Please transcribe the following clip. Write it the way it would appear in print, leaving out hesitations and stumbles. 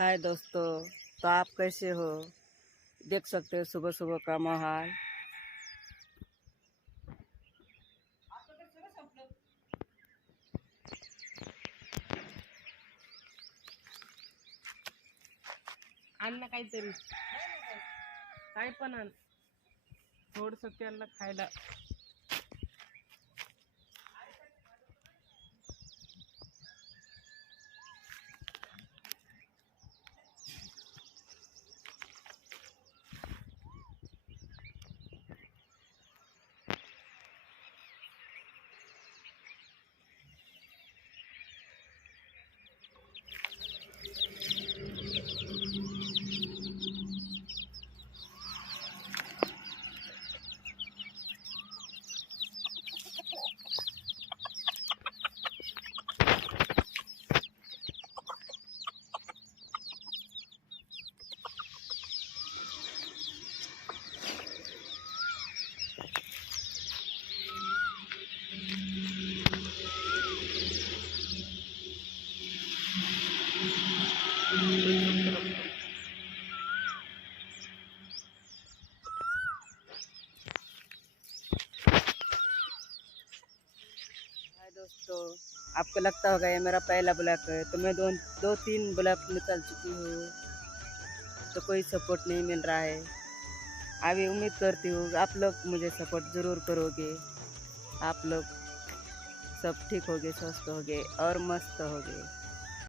हाय दोस्तों। तो आप कैसे हो? देख सकते हो सुबह सुबह का माहौल। आण ना काहीतरी, काय पण आण, थोडस त्यांना खायला. हाय दोस्तों, आपको लगता होगा ये मेरा पहला ब्लॉग है, तो मैं दो तीन ब्लॉग निकल चुकी हूँ, तो कोई सपोर्ट नहीं मिल रहा है। अभी उम्मीद करती हूँ आप लोग मुझे सपोर्ट ज़रूर करोगे। आप लोग सब ठीक होगे, स्वस्थ होगे और मस्त होगे।